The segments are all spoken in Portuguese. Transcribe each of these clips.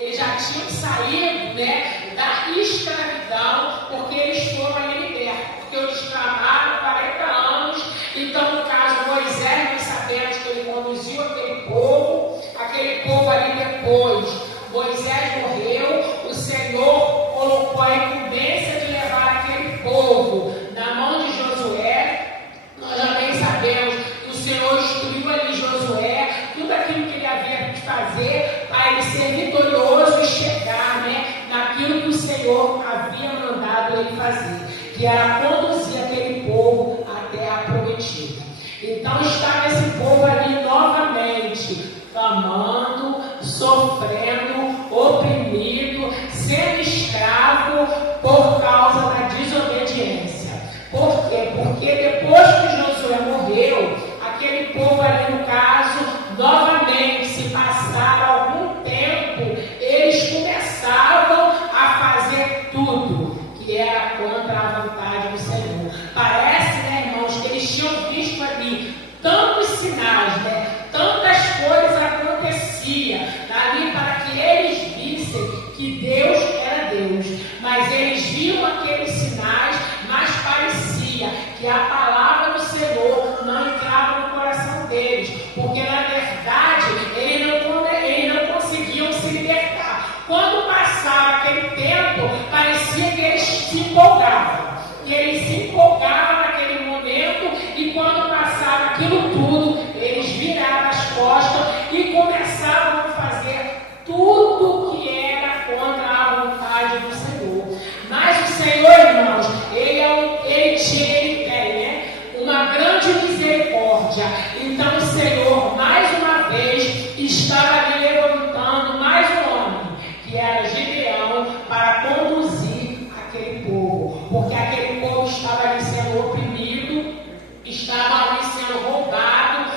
Eles já tinham saído, né, da escravidão, porque eles foram ali libertos, porque eles clamaram 40 anos. Então, no caso, Moisés, nós sabemos que ele conduziu aquele povo ali depois. Moisés morreu, o Senhor colocou a incumbência de levar aquele povo na mão de Josué. Nós também sabemos que o Senhor instruiu ali Josué, tudo aquilo que ele havia de fazer para ele ser vitorioso e chegar, né, naquilo que o Senhor havia mandado ele fazer, que era conduzir aquele povo à terra prometida. Então estava esse povo ali novamente, clamando, sofrendo, oprimido, sendo escravo por causa da desobediência. Por quê? Porque depois que Josué morreu, aquele povo ali no caso, novamente, se passaram algum tempo, eles começavam a fazer tudo que era contra a vontade do Senhor. Parece, né, irmãos, que eles tinham visto ali tantos sinais, né, tantas coisas aconteciam ali para que eles vissem que Deus era Deus. Mas eles viam aqueles sinais, mas parecia que a palavra do Senhor não entrava no coração deles, porque na verdade eles não conseguiam se libertar. Quando passava aquele tempo, parecia que eles se empolgavam, naquele momento, e quando passava aquilo tudo, eles viravam as costas e começavam a fazer tudo que era contra a vontade do Senhor. Mas o Senhor, irmãos, ele tem, né, uma grande misericórdia. Então o Senhor, mais uma vez, estava ali levantando mais um homem, que era Gideão, para conduzir aquele povo, porque aquele povo estava ali sendo oprimido, estava ali sendo roubado,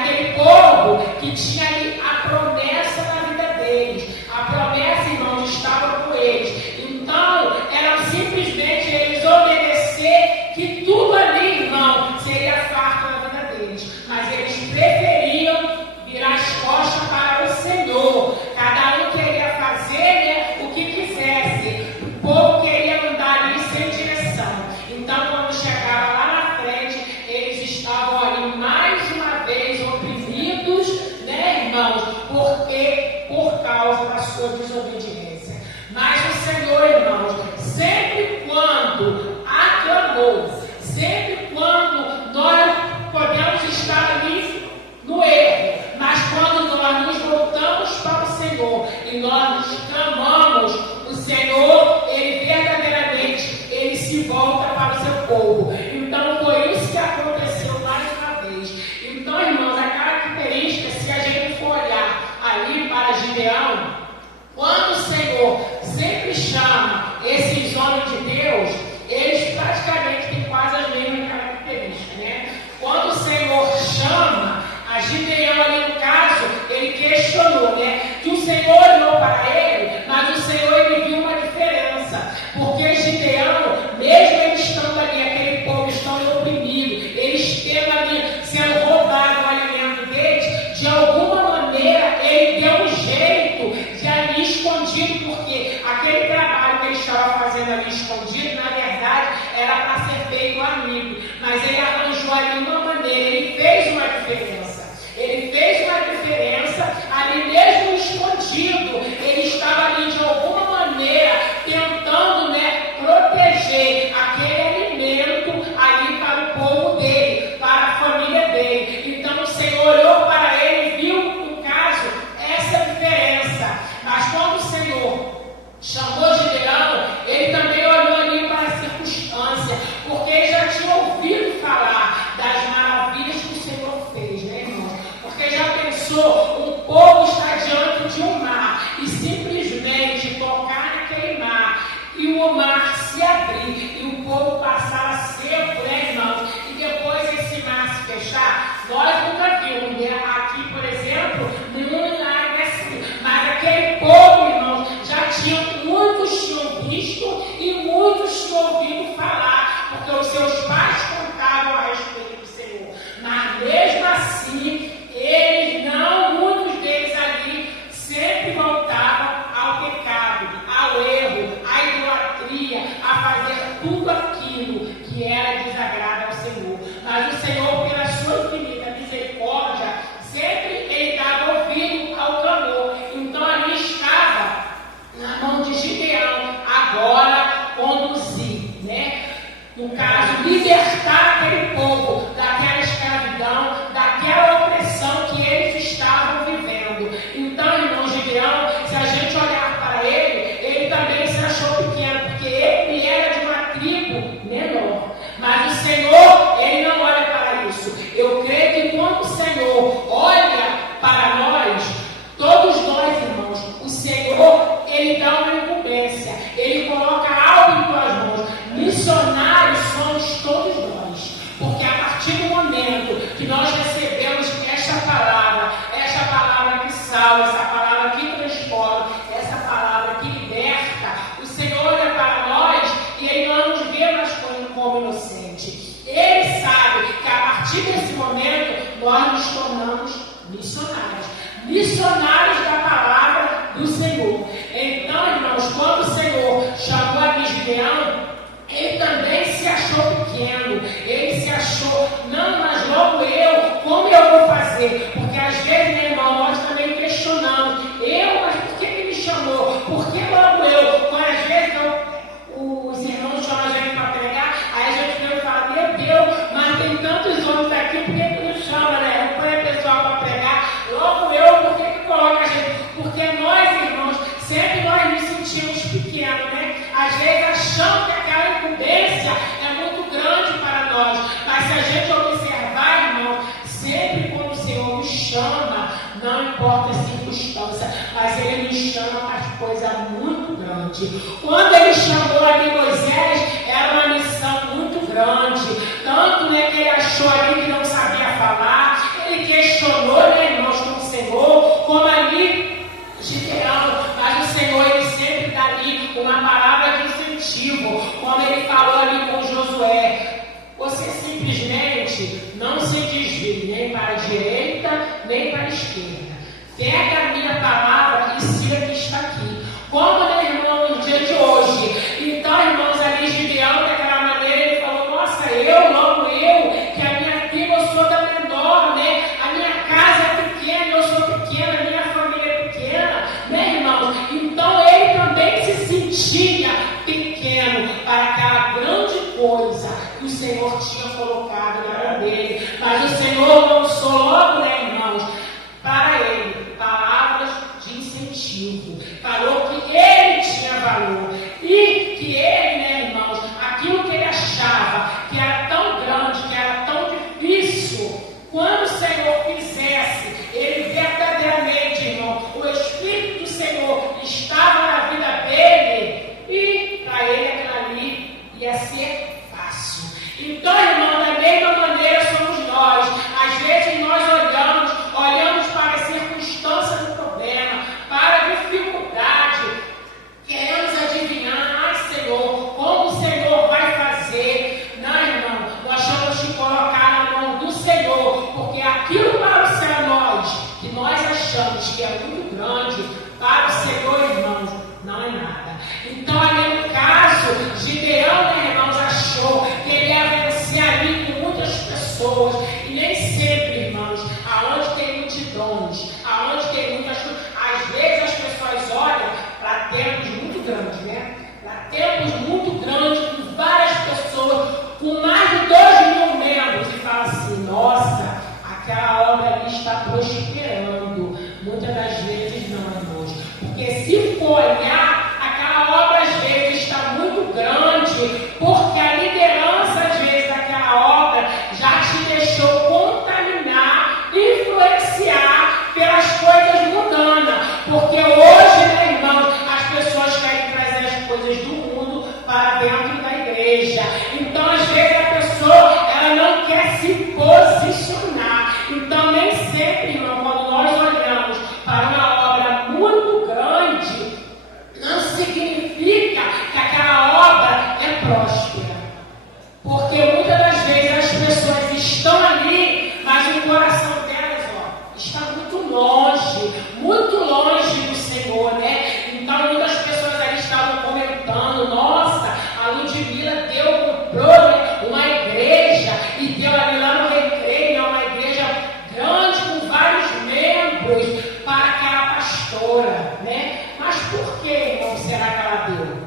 aquele povo que tinha ali a promessa na vida deles, a promessa, irmãos, estava com eles. Então, era simplesmente eles obedecer, que tudo ali, irmão, seria farto na vida deles. Mas eles preferiam virar as costas para o Senhor. Cada um queria fazer, né, o que quisesse. O povo queria andar ali sem direção. Então, quando chegava lá na frente, eles estavam ali mais uma vez oprimidos, né, irmãos, por causa da sua desobediência. Mas o Senhor, irmãos, sempre quando aclamou, sempre quando nós podemos estar ali no erro, mas quando nós nos voltamos para o Senhor e nós clamamos, o Senhor, ele verdadeiramente, ele se volta para o seu povo. Então foi isso que aconteceu mais uma vez. Então, irmãos, a característica, se a gente for olhar ali para Gideão, quando o Senhor sempre chama esses homens de Deus, eles praticamente têm quase as mesmas características, né? Quando o Senhor chama a Gideão ali no caso, ele questionou, né? Que o Senhor olhou para ele, mas o Senhor ele viu uma diferença, porque Gideão, mesmo ele estando ali, aquele povo estando oprimido, eles tendo ali sendo roubado o alimento deles, de alguma maneira ele deu um jeito de ali escondido, porque aquele trabalho que ele estava fazendo ali escondido, na verdade, era para ser feito amigo, mas ele arranjou ali uma maneira, ele fez uma diferença. Ele fez uma diferença ali mesmo escondido. Ele estava ali de alguma maneira tentando, né, proteger aquele alimento ali para o povo dele, para a família dele. Então o Senhor olhou para ele e viu, no caso, essa diferença. Mas quando o Senhor chamou Gideão, ele também olhou ali para a circunstância, porque ele já tinha ouvido falar das maravilhas que o Senhor fez, né, irmão? Porque já pensou, um povo está diante de um mar e simplesmente tocar naquele mar e o mar se abrir e o povo passar seco, né, irmãos? E depois esse mar se fechar? Nós nunca vimos, né? Aqui, por exemplo, nenhum milagre assim. Mas aquele povo, irmãos, muitos tinham visto e muitos tinham ouvido falar, porque os seus pais contavam a respeito do Senhor. Mas mesmo assim, muitos deles ali sempre voltavam grande. Quando ele chamou ali Moisés, era uma missão muito grande. Tanto, né, que ele achou ali que não sabia falar, ele questionou, né, irmãos, com o Senhor, como ali Gideão, mas o Senhor, ele sempre dá ali uma palavra de incentivo, como ele falou ali com Josué. Você simplesmente não se desvie nem para a direita, nem para a esquerda. Pega a minha palavra e siga que está aqui. Como, né, irmão, no dia de hoje. Então, irmãos, ali Gideão, daquela maneira, ele falou, nossa, logo eu, que a minha tribo eu sou da menor, né? A minha casa é pequena, eu sou pequena, a minha família é pequena, né, irmãos? Então, ele também se sentia pequeno para aquela grande coisa que o Senhor tinha colocado na mão dele. Mas o Senhor lançou logo, né, irmãos, para ele palavras de incentivo. Falou que ele tinha valor e que ele, né, irmãos, aquilo que ele achava que era tão grande, que era tão difícil, quando o Senhor fizesse, ele verdadeiramente, irmão, o Espírito do Senhor estava na vida dele e para ele aquilo ali ia ser fácil. Então, irmão, da mesma maneira somos nós. Às vezes nós olhamos para as circunstâncias do problema, para a dificuldade, queremos adivinhar, ai Senhor, como o Senhor vai fazer? Não, irmão, nós temos que colocar na mão do Senhor, porque aquilo para o Senhor, que nós achamos que é muito grande, para o Senhor, irmãos, não é nada. Então, ali no caso, Gideão, né, irmãos, achou que ele ia vencer ali com muitas pessoas, e nem sempre, irmãos, aonde tem multidões, aonde tem muitas coisas, às vezes as pessoas olham para tempos muito grandes, né? Para tempos muito grandes, com várias pessoas, com mais de 2.000 membros, e falam assim, nossa, aquela obra ali está prosperando. Muitas das vezes não, irmãos, porque se for olhar, aquela obra às vezes está muito grande, porque a liderança às vezes daquela obra já te deixou contaminar, influenciar pelas coisas mundanas, porque hoje, né, irmãos, as pessoas querem trazer as coisas do mundo para dentro da igreja. Então, às vezes a pessoa, ela não quer se posicionar. Então, nem sempre, irmão, quando nós olhamos para uma obra muito grande, não significa que aquela obra é próspera. Porque muitas das vezes as pessoas estão ali, mas o coração delas, está muito longe do Senhor, né? Então muitas pessoas ali estavam comentando, nossa, a Ludmila comprou, né, uma igreja, e deu ali lá no Recreio, uma igreja grande com vários membros para aquela pastora, né? Mas por que, irmão, será que ela deu?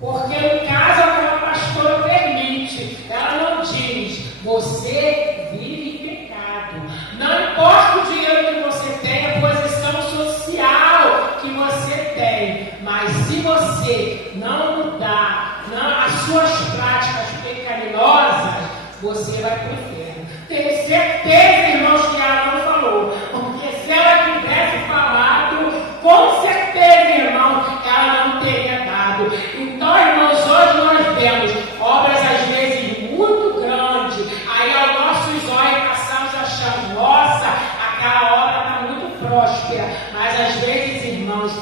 Porque no caso aquela pastora permite, ela não diz, você vive em pecado. Não importa o dinheiro que você tem, a posição social que você tem, mas se você não mudar as suas práticas pecaminosas, você vai para o inferno. Tenho certeza, irmãos, que ela não falou, porque se ela tivesse falado, com certeza, irmão, ela não teria dado. Então, irmãos, hoje nós vemos obras às vezes muito grandes, aí aos nossos olhos passamos achando, nossa, aquela obra está muito próspera, mas às vezes, irmãos,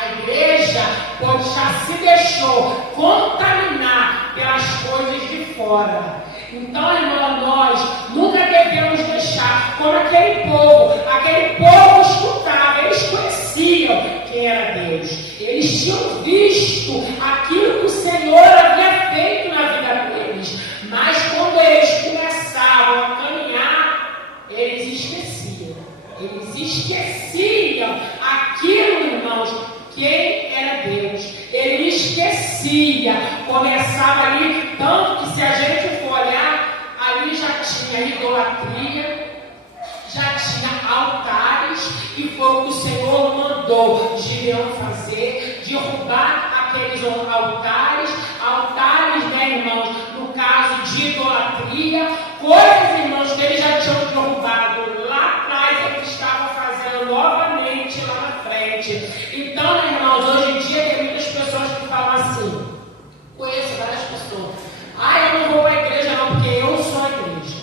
a igreja já se deixou contaminar pelas coisas de fora. Então, irmão, nós nunca devemos deixar, como aquele povo escutava, eles conheciam quem era Deus, eles tinham visto aquilo que o Senhor havia feito na vida deles, mas quando eles começavam a caminhar, eles esqueciam aquilo, irmãos, quem era Deus. Ele esquecia, começava ali, tanto que se a gente for olhar, ali já tinha idolatria, já tinha altares, e foi o que o Senhor mandou Gideão fazer, derrubar aqueles altares, né, irmãos, no caso de idolatria, coisas, irmãos, que eles já tinham derrubado lá atrás, eles estavam fazendo novamente lá na frente. Então, irmãos, hoje em dia pastor, eu não vou para a igreja não, porque eu sou a igreja.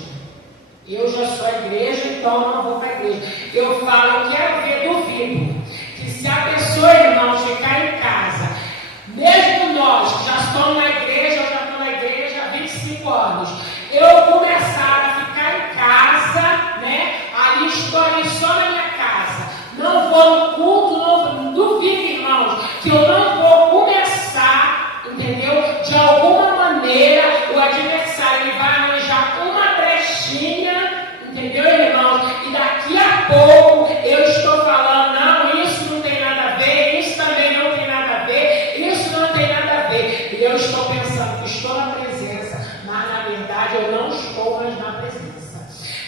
Eu já sou a igreja, então eu não vou para a igreja. Eu falo, eu quero ver, duvido, que se a pessoa, irmão, ficar em casa, mesmo nós que já estamos na igreja, eu já estou na igreja há 25 anos, eu começar a ficar em casa, né? Ali estou ali só na minha casa, não vou no culto, não duvido, irmãos, que eu não vou começar, entendeu? De alguma maneira, o adversário ele vai arranjar uma brechinha, entendeu, irmãos? E daqui a pouco eu estou falando, não, isso não tem nada a ver, isso também não tem nada a ver, isso não tem nada a ver. E eu estou pensando que estou na presença, mas na verdade eu não estou mais na presença.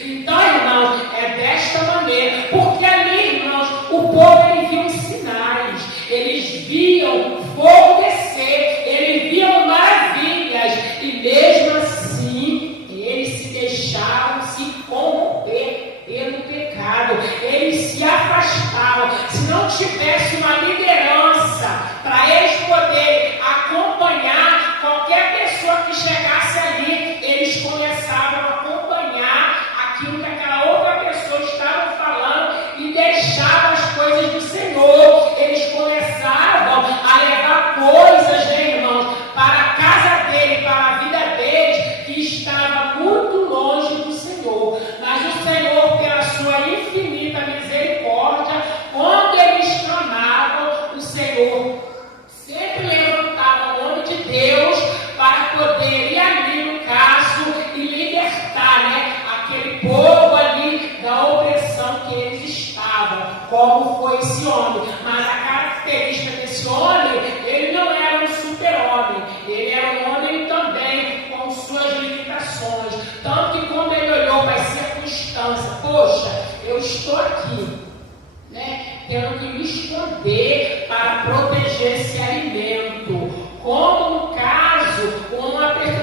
Então, irmãos, é desta maneira, porque ali, irmãos, o povo ele viu os sinais, eles viam fogo descer, eles viam maravilhas, e mesmo assim, eles se deixaram se corromper pelo pecado, eles se afastaram. Se não tivesse uma liderança para eles poderem acompanhar qualquer pessoa que chegasse ali, eles começavam a acompanhar aquilo que aquela outra pessoa estava falando e deixavam as coisas do Senhor. Eles começavam a levar coisas, né, irmãos, para a casa dele, para a vida deles, que estava muito longe do Senhor. Mas o Senhor, pela sua infinita misericórdia, quando eles clamavam, o Senhor sempre levantava o nome de Deus para poder ir ali no caso e libertar, né, aquele povo ali da opressão que eles estavam, como foi esse homem. Mas a característica desse homem, ele não era um super-homem, ele era um homem também com suas limitações, tanto que quando ele olhou para as circunstâncias, poxa, eu estou aqui, né, tendo que me esconder para proteger esse alimento, como no caso,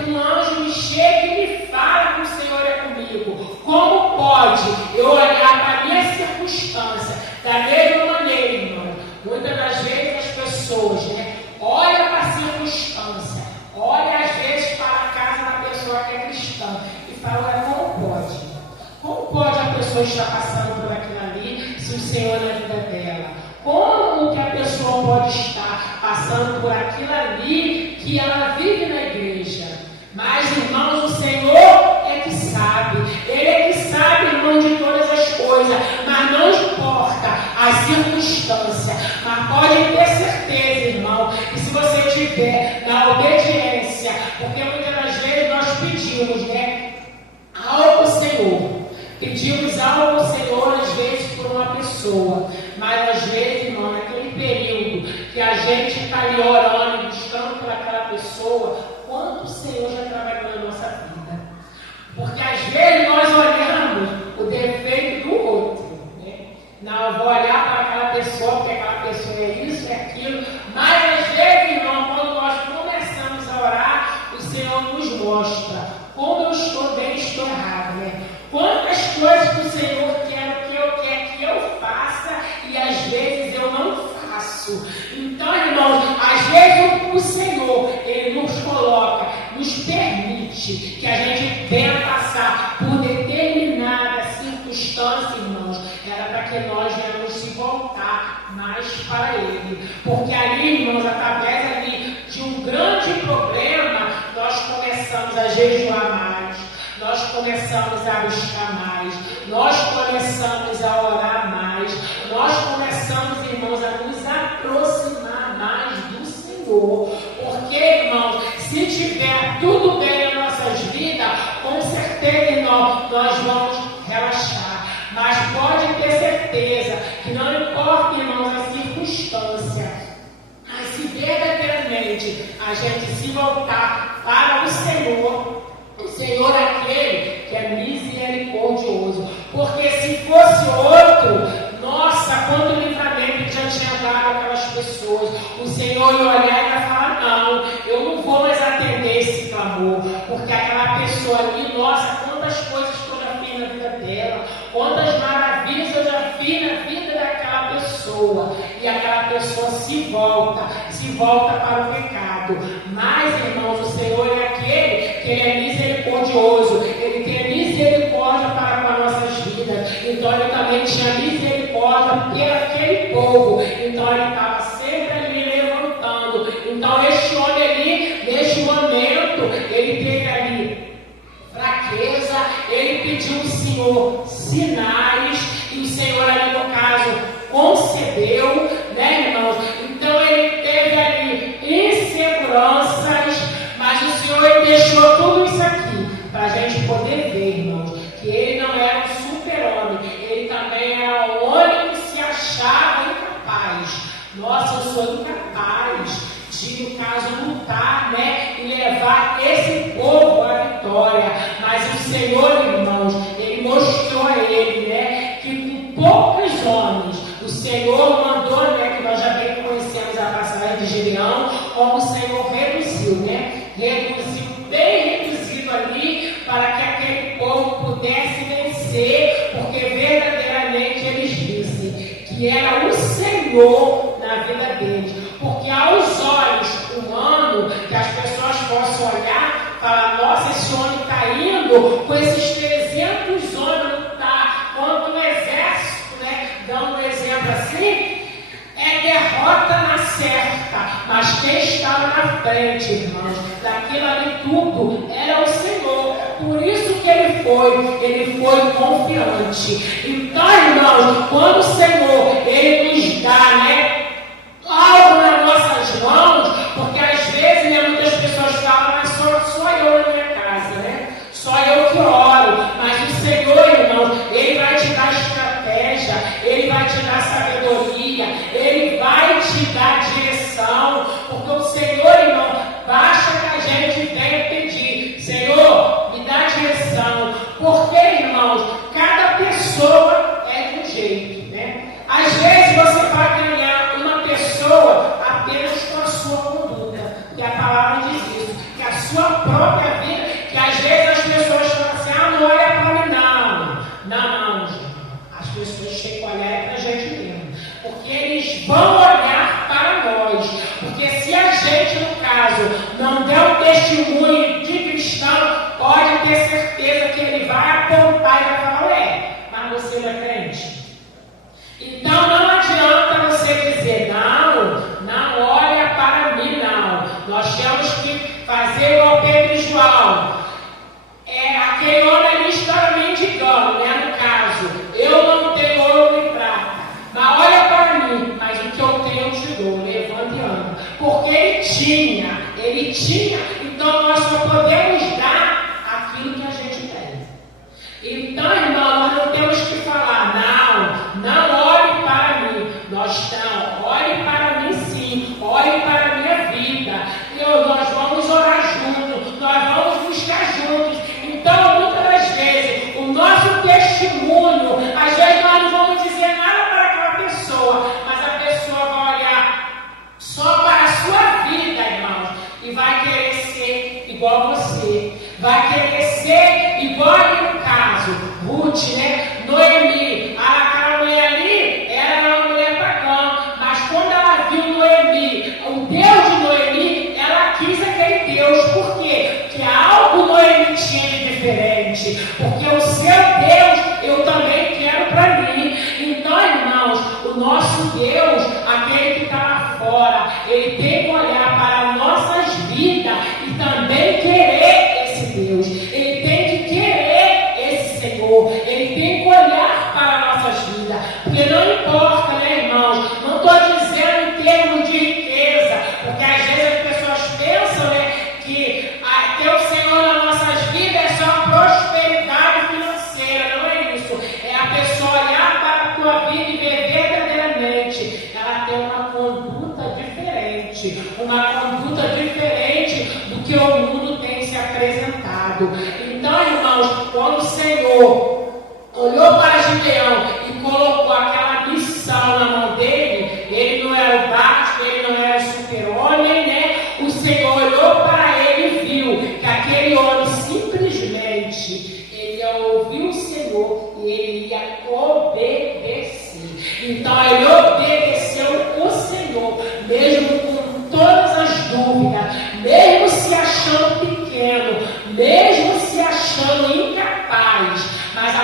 um anjo me chega e me fala que o Senhor é comigo. Como pode eu olhar para a minha circunstância da mesma maneira, irmão? Muitas das vezes as pessoas, né, olham para a circunstância, olham às vezes para a casa da pessoa que é cristã e falam, como pode? Como pode a pessoa estar passando por aquilo ali se o Senhor é na vida dela? Como que a pessoa pode estar passando por aquilo ali que ela vive na igreja? Mas, irmãos, o Senhor é que sabe. Ele é que sabe, irmão, de todas as coisas. Mas não importa a circunstância. Mas pode ter certeza, irmão, que se você estiver na obediência, porque muitas das vezes nós pedimos, né, algo ao Senhor. Pedimos algo ao Senhor, às vezes, por uma pessoa. Mas, às vezes, irmão, naquele período que a gente está ali orando e buscando por aquela pessoa, quanto o Senhor já trabalhou na nossa vida. Porque, às vezes, nós olhamos o defeito do outro, né? Não, eu vou olhar para aquela pessoa, porque aquela pessoa é isso, é aquilo. Mas, às vezes, irmão, quando nós começamos a orar, o Senhor nos mostra como eu estou bem, estou errado, né? Quantas coisas que o Senhor quer que eu faça e às vezes eu não faço. Então, irmãos, às vezes o Senhor, Ele nos coloca, nos permite que a gente venha passar por determinada circunstância, irmãos. Era para que nós venhamos se voltar mais para Ele. Porque ali, irmãos, através ali de um grande problema, nós começamos a jejuar mais. Nós começamos a buscar mais, nós começamos a orar mais, nós começamos, irmãos, a nos aproximar mais do Senhor. Porque, irmãos, se tiver tudo bem nas nossas vidas, com certeza, irmão, nós vamos relaxar. Mas pode ter certeza que não importa, irmãos, a circunstância, mas se verdadeiramente a gente se voltar para o Senhor é aquele que é misericordioso. Porque se fosse outro, nossa, quanto livramento já tinha dado aquelas pessoas. O Senhor ia olhar e ia falar, não, eu não vou mais atender esse clamor. Porque aquela pessoa ali, nossa, quantas coisas que eu já fiz na vida dela, quantas maravilhas eu já fiz na vida daquela pessoa. E aquela pessoa se volta para o pecado. Mas, irmãos, o Senhor é povo. Então ele estava sempre ali levantando. Então este homem ali, neste momento, ele teve ali fraqueza, ele pediu ao Senhor sinais, e o Senhor ali no caso concedeu, né, irmãos? Então ele teve ali inseguranças, mas o Senhor deixou tudo isso aqui para a gente poder ver, irmãos, que ele não era um super-homem, ele também era um homem que se achava incapaz. Nossa, eu sou incapaz de, no caso, lutar, né, e levar esse povo à vitória. Mas o Senhor, irmãos, ele mostrou a ele, né, que com poucos homens, o Senhor mandou, né, que nós já bem conhecemos a passagem de Gideão, como o Senhor reduziu, né, reduziu bem reduzido ali, para que aquele povo pudesse vencer, porque verdadeiramente eles vissem que era o Senhor na vida deles. Porque aos olhos humanos, que as pessoas possam olhar, falar, nossa, esse homem está indo com esses 300 homens lutar contra um exército, né? Dando um exemplo assim, é derrota na certa, mas quem estava na frente, irmãos, daquilo ali tudo, era o Senhor. Por isso que ele foi confiante. Então, irmãos, quando o Senhor, ele nos dá, né, algo nas nossas mãos, porque às vezes, né, muitas pessoas falam, mas só eu na minha casa, né? Só eu que oro. Mas o Senhor, irmão, ele vai te dar estratégia, ele vai te dar sabedoria, ele vai te dar direção, porque o Senhor, irmão, basta que a gente venha pedir, Senhor, me dá direção, porque, irmãos, cada pessoa é de um jeito, né? Às vezes você vai ganhar uma pessoa apenas com a sua conduta, que a palavra diz isso, que a sua própria vida, que às vezes as pessoas falam assim, não olha para mim, não, gente. As pessoas têm que olhar para a gente mesmo, porque eles vão olhar para nós, porque se a gente, no caso, não der um testemunho de cristão, pode ter certeza que ele vai apontar e vai falar, mas você não é crente? Então não adianta você dizer, não olha para mim, não. Nós temos que fazer o Pedro e João. Aquele homem ali estava me indicando, né? No caso, eu não tenho ouro nem prata, mas olha para mim, mas o que eu tenho eu te dou, levanta e anda. Porque ele tinha, então nós só podemos dar aquilo que a gente tem. Então, irmão, nós não temos que falar, não olhe para mim. Olhe para mim sim, olhe para a minha vida. Nós vamos orar juntos, nós vamos buscar juntos. Então, muitas das vezes, o nosso testemunho, às vezes nós não vamos dizer nada para aquela pessoa, mas a pessoa vai olhar só para a sua vida, irmãos, e vai querer ser igual a você, vai querer ser igual ali no caso, Ruth, né? Noemi, aquela mulher ali, era uma mulher pagã, mas quando ela viu Noemi, o Deus de Noemi, ela quis aquele Deus. Por quê? Porque algo Noemi tinha de diferente, porque o seu Deus eu também quero para mim. Então, irmãos, o nosso Deus, aquele que está lá fora, ele tem que olhar para nossas vidas e também querer esse Deus, ele tem que querer esse Senhor, ele tem que olhar para nossas vidas, porque não importa, né, irmãos? Não estou dizendo em termos de riqueza, porque às vezes as pessoas pensam, né, que ter o Senhor nas nossas vidas é só prosperidade financeira. Não é isso. É a pessoa olhar para a tua vida e ver verdadeiramente ela tem uma conduta diferente do que o mundo tem se apresentado. Então, irmãos, quando o Senhor olhou para Gideão e colocou aquela missão na mão dele, ele não era o Batman, ele não era o super-homem, né? O Senhor olhou para ele e viu que aquele homem simplesmente, ele ia ouvir o Senhor e ele ia obedecer. Então ele obedeceu o Senhor, mesmo com todas as dúvidas, mesmo se achando pequeno, mesmo se achando incapaz, mas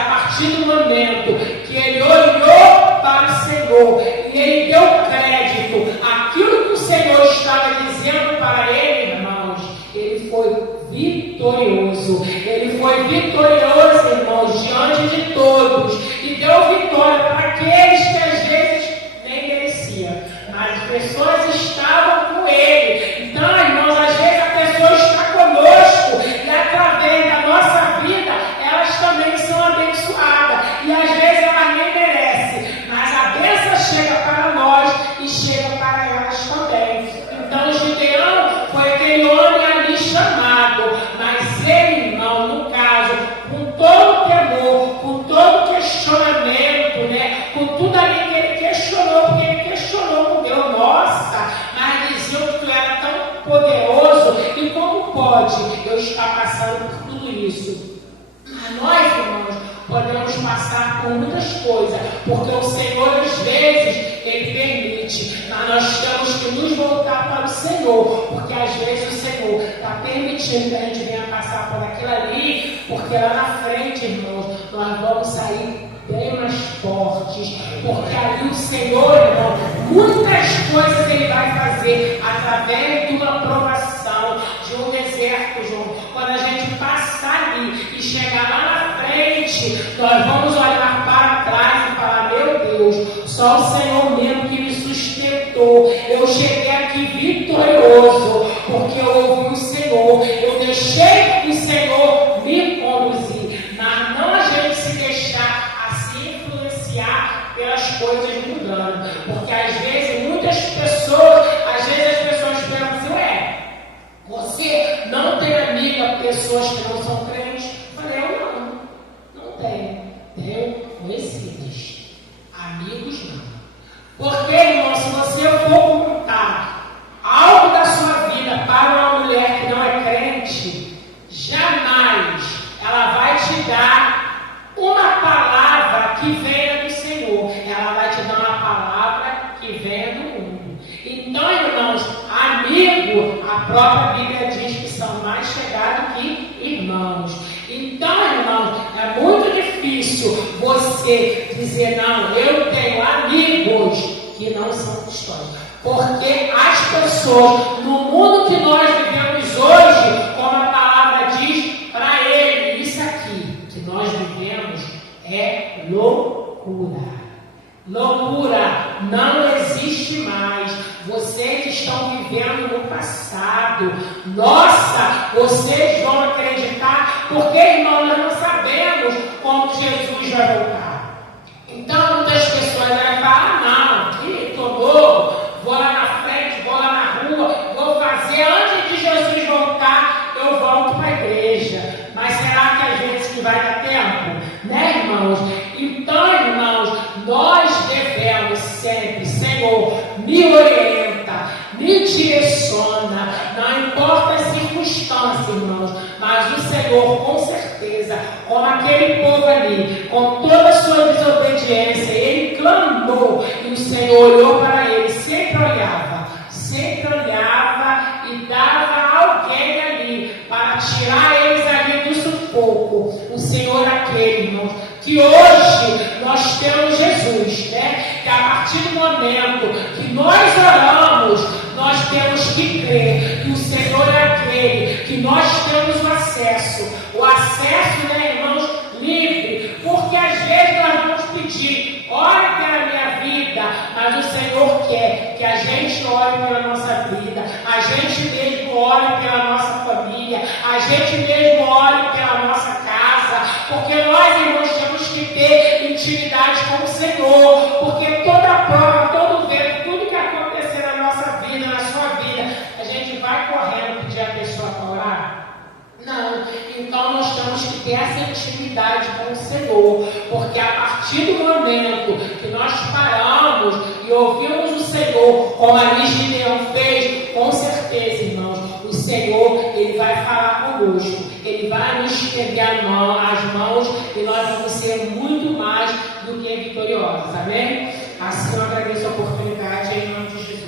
mas as pessoas estavam com ele. Então, irmãos, às vezes a pessoa está conosco e através da nossa vida, elas também são abençoadas. E às vezes elas nem merecem, mas a bênção chega para nós e chega para elas também. Então, Gideão foi aquele homem ali chamado, mas ele, irmão, no caso, com todo temor, com todo questionamento, né? Com tudo ali que ele questionou, porque ele questionou com Deus, nossa, mas diziam que tu era tão poderoso, e como pode eu estar passando por tudo isso? Mas nós, irmãos, podemos passar por muitas coisas, porque o Senhor, às vezes, Ele permite, mas nós temos que nos voltar para o Senhor, porque às vezes o Senhor está permitindo que a gente venha passar por aquilo ali, porque lá na frente, irmãos, nós vamos sair bem mais fortes, porque ali o Senhor, irmão, muitas coisas Ele vai fazer através de uma provação, de um deserto, João. Quando a gente passar ali e chegar lá na frente, nós vamos olhar para trás e falar, meu Deus, só o Senhor mesmo que me sustentou. Eu cheguei aqui vitorioso, porque eu ouvi o Senhor, eu deixei o Senhor me conduzir, mas não a gente se deixar assim influenciar pelas coisas mudando, porque às vezes muitas pessoas, às vezes as pessoas pensam, você não tem amiga, pessoas que não são crentes? Eu falei, eu não tenho. Tenho conhecidos, amigos não. Porque, irmão, se você for contar algo da sua vida para uma mulher que não é crente, jamais ela vai te dar uma palavra que venha do Senhor. Ela vai te dar uma palavra que venha do mundo. Então, irmãos, amigo, a própria Bíblia diz que são mais chegados que irmãos. Então, irmãos, é muito difícil você dizer, não, eu tenho amigos que não são cristãos. Porque as pessoas, no mundo que nós vivemos hoje, como a palavra diz para ele, isso aqui que nós vivemos é loucura. Loucura não existe mais. Vocês estão vivendo no passado. Nossa, vocês vão acreditar, porque, irmão, nós não sabemos como Jesus vai voltar. Então, muitas pessoas vão falar, não, estou novo, vou lá na frente, vou lá na rua, vou fazer, antes de Jesus voltar, eu volto para a igreja. Mas será que às vezes vai dar tempo? Né, irmãos? Então, irmãos, nós devemos sempre, Senhor, me orienta, me direciona, não importa as circunstâncias, irmãos, mas o Senhor, com certeza, como aquele povo ali, com toda a sua desobediência, ele clamou, e o Senhor olhou para ele, sempre olhava e dava alguém ali, para tirar eles ali do sufoco. O Senhor aquele, irmãos, que hoje nós temos Jesus, né? Que a partir do momento que nós oramos, nós temos que crer que o Senhor é aquele, que nós temos o acesso, né, irmãos, livre, porque às vezes nós vamos pedir, ore pela minha vida, mas o Senhor quer que a gente ore pela nossa vida, a gente mesmo ore pela nossa família, a gente mesmo ore pela nossa casa, porque nós, irmãos, temos que ter intimidade com o Senhor, porque toda prova, todo vento, tudo que acontecer na nossa vida, na sua vida, a gente vai correndo pedir a pessoa para orar? Não. Então nós temos que ter essa intimidade com o Senhor, porque a partir do momento que nós paramos e ouvimos o Senhor, como ali Gideão fez, com certeza, irmãos, o Senhor, Ele vai falar conosco, Ele vai nos estender as mãos e nós vamos ser muito mais do que vitoriosos, amém? Assim eu agradeço a oportunidade em nome de Jesus.